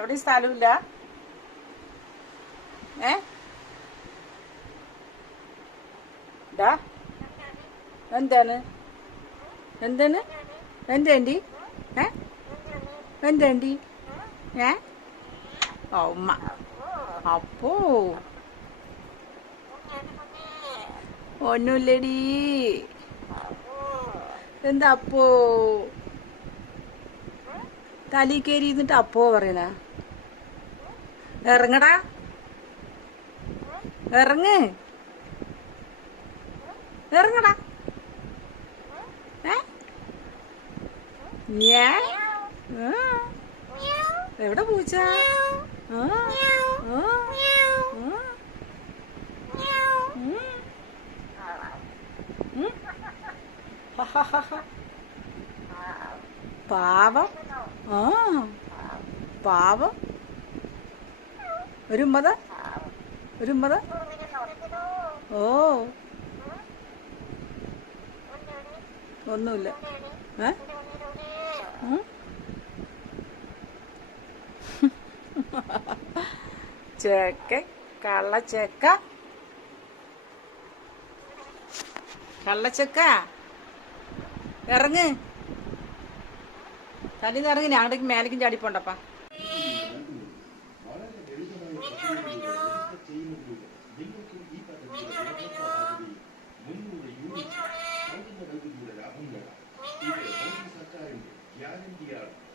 എവിടെയും സ്ഥലമില്ല. ഏ? ഡാ എന്താണ്? എന്താണ്? എന്തേണ്ടി ഏ? എന്തേണ്ടി ഏ? ഓ അപ്പോ. ഒന്നുമില്ലടി. എന്താ അപ്പോ? തലി കയറി ഇരുന്നിട്ട് അപ്പോ പറയണ. ഇറങ്ങടാ. ഇറങ്ങ്. ഇറങ്ങടാ. ഏ. എവിടെ പൂച്ച. പാവം. ആ. പാവം. ഒരു ഉമ്മത ഒരു ഉമ്മത ഓ. ഒന്നുമില്ല. ഏ? ചേക്ക ചെക്ക. കള്ളച്ചക്ക കള്ളച്ചക്ക ഇറങ്ങ്. തലീന്ന് ഇറങ്ങി. ഞങ്ങളുടെ മേലേക്കും ചാടിപ്പോണ്ടപ്പാ are in the earth